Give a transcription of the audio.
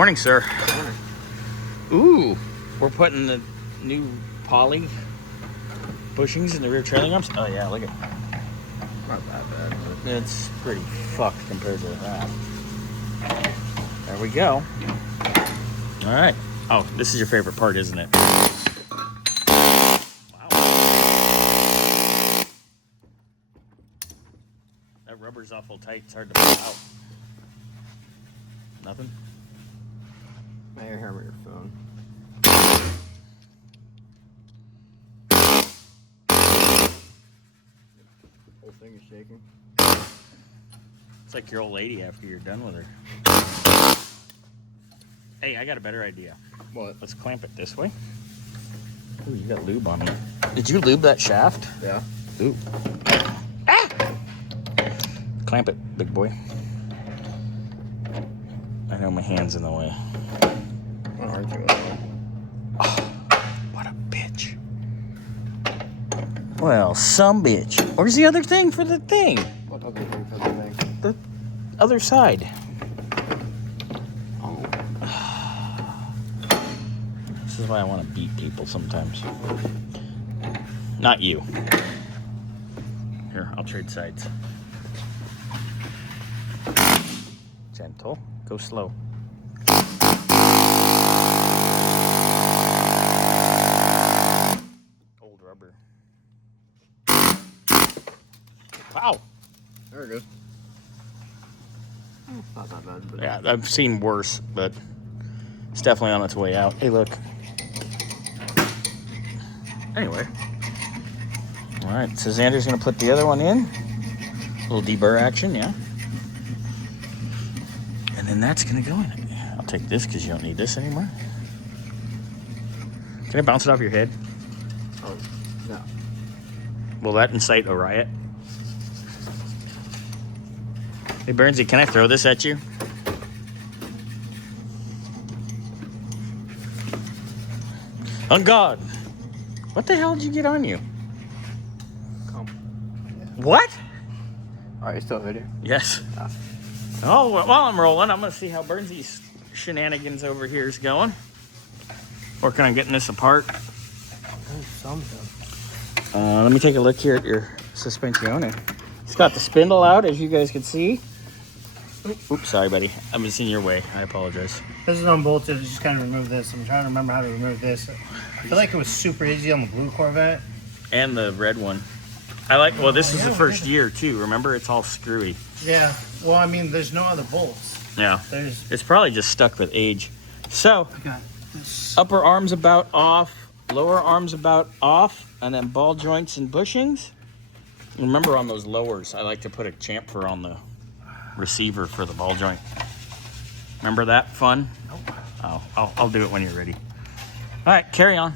Morning, sir. Morning. Ooh, we're putting the new poly bushings in the rear trailing arms. Oh yeah, look at that. Not that bad, but It's pretty fucked compared to that. There we go. All right. Oh, this is your favorite part, isn't it? Wow. That rubber's awful tight. It's hard to pull out. Nothing? now you're hammer your phone. Whole thing is shaking. It's like your old lady after you're done with her. Hey, I got a better idea. What? Let's clamp it this way. Ooh, you got lube on it. Did you lube that shaft? Yeah. Ooh. Ah! Clamp it, big boy. I know my hand's in the way. My arm's going on. Oh, what a bitch. Well, some bitch. Where's the other thing for the thing? What other thing for the thing? The other side. Oh. This is why I want to beat people sometimes. Not you. Here, I'll trade sides. Gentle. Go slow. Old rubber. Wow. There it goes. Not that bad, but Yeah, I've seen worse, but it's definitely on its way out. Hey, look. Anyway. All right, so Xander's going to put the other one in. A little deburr action, yeah. And then that's going to go in it. I'll take this because you don't need this anymore. Can I bounce it off your head? oh no. Will that incite a riot? Hey, Burnsy, can I throw this at you? On God. What the hell did you get on you? Come. What? Alright, you still video? Yes. Ah. Oh, well, while I'm rolling, I'm going to see how Burnsy's shenanigans over here is going. Working on getting this apart. Something. Let me take a look here at your suspension. It's got the spindle out, as you guys can see. Oops, sorry, buddy. I'm just in your way. I apologize. This is unbolted. Just kind of remove this. I'm trying to remember how to remove this. I feel like it was super easy on the blue Corvette. And the red one. I like, well, this is the first year, too. Remember, it's all screwy. Yeah. Well, I mean, there's no other bolts. Yeah. There's. It's probably just stuck with age. So, I got this. upper arms about off, lower arms about off, and then ball joints and bushings. Remember, on those lowers, I like to put a chamfer on the receiver for the ball joint. Remember that fun? Nope. Oh, I'll do it when you're ready. All right, carry on.